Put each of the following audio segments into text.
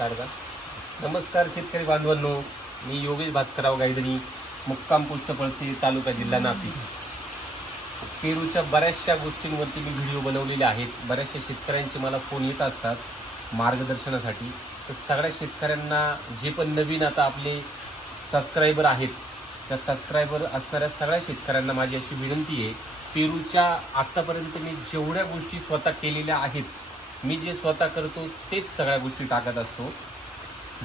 काढगा नमस्कार शेतकरी बांधवांनो. मी योगेश भास्करराव गायधनी मुक्काम पोस्ट पळसे तालुका जिल्हा नाशिक. पेरूच्या बऱ्याचशा गोष्टींवरती मी व्हिडिओ बनवलेले आहेत. बऱ्याचशा शेतकऱ्यांचे मला फोन येत असतात मार्गदर्शनासाठी. तर सगळ्या शेतकऱ्यांना जे पण नवीन आता आपले सबस्क्रायबर आहेत त्या सबस्क्रायबर असणाऱ्या सगळ्या शेतकऱ्यांना माझी अशी विनंती आहे पेरूच्या आत्तापर्यंत मी जेवढ्या गोष्टी स्वतः केलेल्या आहेत मी जे स्वतः करतो तेच सगळ्या गोष्टी टाकत असतो.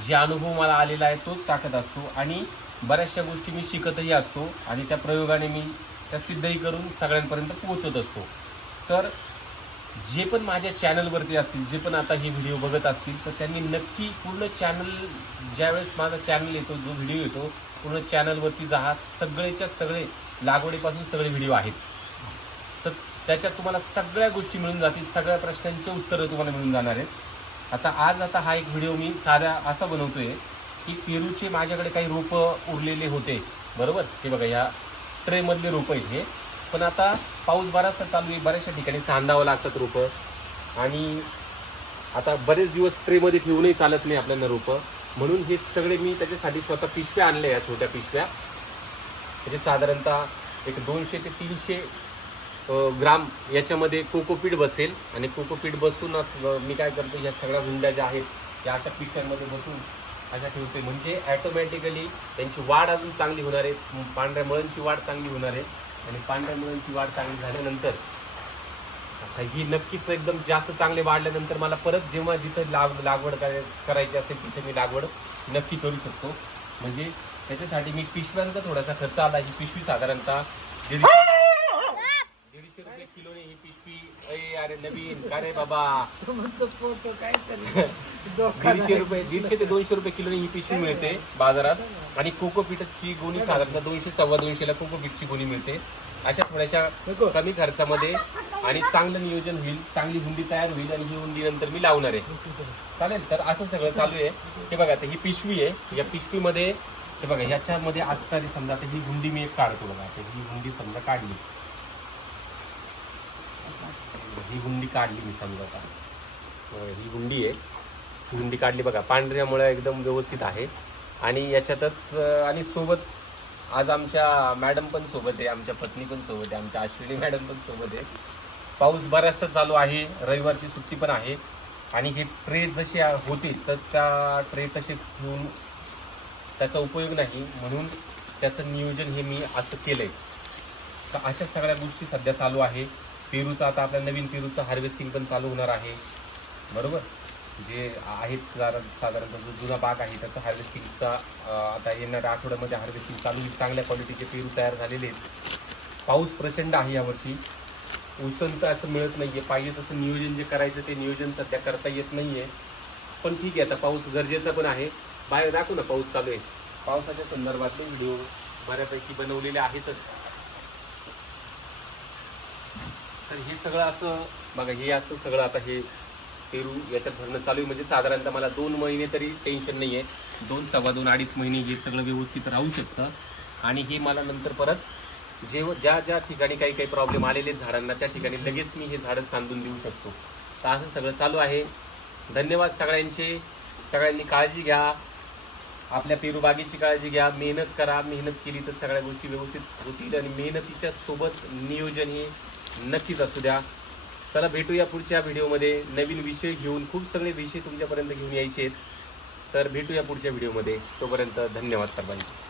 जे अनुभव मला आलेला आहे तोच टाकत असतो. आणि बऱ्याचशा गोष्टी मी शिकतही असतो. आणि त्या प्रयोगाने मी त्या सिद्धही करून सगळ्यांपर्यंत पोहोचत असतो. तर जे पण माझ्या चॅनलवरती असतील जे पण आता हे व्हिडिओ बघत असतील तर त्यांनी नक्की पूर्ण चॅनल ज्यावेळेस माझा चॅनल येतो जो व्हिडिओ येतो पूर्ण चॅनलवरती जा. हा सगळेच्या सगळे लागवडीपासून सगळे व्हिडिओ आहेत. तर त्याच्यात तुम्हाला सगळ्या गोष्टी मिळून जातील सगळ्या प्रश्नांची उत्तरं तुम्हाला मिळून जाणार आहेत. आता आज आता हा एक व्हिडिओ मी साधा असा बनवतो आहे की पेरूचे माझ्याकडे काही रोपं उरलेले होते बरोबर? हे बघा या ट्रेमधले रोपं आहेत हे. पण आता पाऊस बराचसा चालू आहे बऱ्याचशा ठिकाणी सांधावं लागतात रोपं. आणि आता बरेच दिवस ट्रेमध्ये ठेवूनही चालत नाही आपल्याला रोपं. म्हणून हे सगळे मी त्याच्यासाठी स्वतः पिशव्या आणल्या या छोट्या पिशव्या. म्हणजे साधारणतः एक दोनशे ते तीनशे ग्राम याच्यामध्ये कोकोपीट बसेल आणि कोकोपीट बसून असं मी काय करतो ह्या सगळ्या गुंड्या ज्या आहेत त्या अशा पिशव्यांमध्ये बसून अशा ठेवते म्हणजे ॲटोमॅटिकली त्यांची वाढ अजून चांगली होणार आहे. पांढऱ्या मुळांची वाढ चांगली होणार आहे. आणि पांढऱ्या मुळांची वाढ चांगली झाल्यानंतर आता ही नक्कीच एकदम जास्त चांगले वाढल्यानंतर मला परत जेव्हा जिथं लाग लागवड काय करायची असेल तिथे मी लागवड नक्की करू शकतो. म्हणजे त्याच्यासाठी मी पिशव्यांचा थोडासा खर्च आला. ही पिशवी साधारणतः दीड दीडशे रुपये किलोने ही पिशवी. अय अरे नवीन. का रे बाबा? दीडशे रुपये दीडशे ते दोनशे रुपये किलोने ही पिशवी मिळते बाजारात. आणि कोकोपीटची गोणी साधारणतः दोनशे सव्वा दोनशेला कोकोपीटची गोणी मिळते. अशा थोड्याशा कमी खर्चामध्ये आणि चांगलं नियोजन होईल चांगली हुंडी तयार होईल आणि ही हुंडी नंतर मी लावणार आहे. चालेल तर असं सगळं चालू आहे. हे बघा आता ही पिशवी आहे. या पिशवीमध्ये हे बघा याच्यामध्ये असणारी समजा आता ही हुंडी मी एक काढतो बघा ही हुंडी समजा काढली. ही गुंडी काढली मी समजा आता. ही गुंडी आहे. ही गुंडी काढली बघा पांढऱ्यामुळे एकदम व्यवस्थित आहे. आणि याच्यातच आणि सोबत आज आमच्या मॅडम पण सोबत आहे आमच्या पत्नी पण सोबत आहे आमच्या अश्विनी मॅडम पण सोबत आहे. पाऊस बराचसा चालू आहे रविवारची सुट्टी पण आहे. आणि हे ट्रे जशी होती तर त्या ट्रे तसे ठेवून त्याचा उपयोग नाही. म्हणून त्याचं नियोजन हे मी असं केलं आहे तर अशा सगळ्या गोष्टी सध्या चालू आहे. पेरूचं आता आपल्या नवीन पेरूचं हार्वेस्टिंग पण चालू होणार आहे. बरोबर? जे आहेत साधारण साधारणतः जो जुना बाग आहे त्याचा हार्वेस्टिंगचा आता येणाऱ्या आठवड्यामध्ये हार्वेस्टिंग चालू होईल. चांगल्या क्वालिटीचे पेरू तयार झालेले आहेत. पाऊस प्रचंड आहे यावर्षी. उसंत असं मिळत नाही आहे पाहिजे तसं नियोजन जे करायचं ते नियोजन सध्या करता येत नाही आहे पण ठीक आहे आता पाऊस गरजेचा पण आहे. बाहेर दाखवू ना पाऊस चालू आहे. पावसाच्या संदर्भातले व्हिडिओ बऱ्यापैकी बनवलेले आहेतच. तर हे सगळं असं बघा हे असं सगळं आता हे पेरू याच्यात भरणं चालू आहे. म्हणजे साधारणतः मला दोन महिने तरी टेन्शन नाही आहे दोन सव्वा दोन अडीच महिने हे सगळं व्यवस्थित राहू शकतं. आणि हे मला नंतर परत जेव्हा ज्या ज्या ठिकाणी काही काही प्रॉब्लेम आलेले झाडांना त्या ठिकाणी लगेच मी हे झाडं सांधून देऊ शकतो. तर असं सगळं चालू आहे. धन्यवाद सगळ्यांचे. सगळ्यांनी काळजी घ्या. आपल्या पेरूबागेची काळजी घ्या. मेहनत करा. मेहनत केली तर सगळ्या गोष्टी व्यवस्थित होतील. आणि मेहनतीच्या सोबत नियोजन हे नक्कीच असू द्या. चला भेटूया पुढच्या व्हिडिओमध्ये. नवीन विषय घेऊन खूप सगळे विषय तुमच्यापर्यंत घेऊन यायचे आहेत तर भेटूया पुढच्या व्हिडिओमध्ये. तोपर्यंत धन्यवाद सर्वांचे.